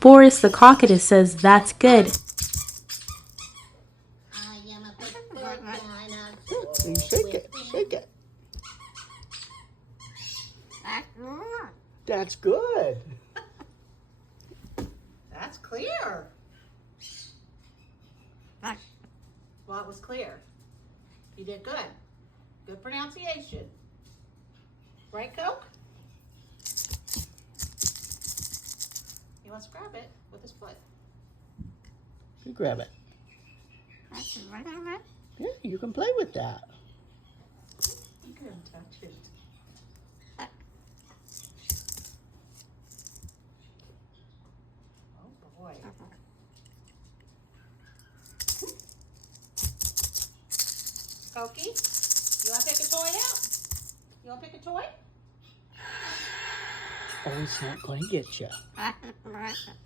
Boris the cockatoo says that's good. I am a big bird and a You shake it, shake it. That's good. That's clear. Well, it was clear. You did good. Good pronunciation. Right, Coke? He wants to grab it with his foot. You grab it. Yeah, you can play with that. You couldn't touch it. Oh boy. Cokie, you want to pick a toy out? You want to pick a toy? Oh, it's not going to get you.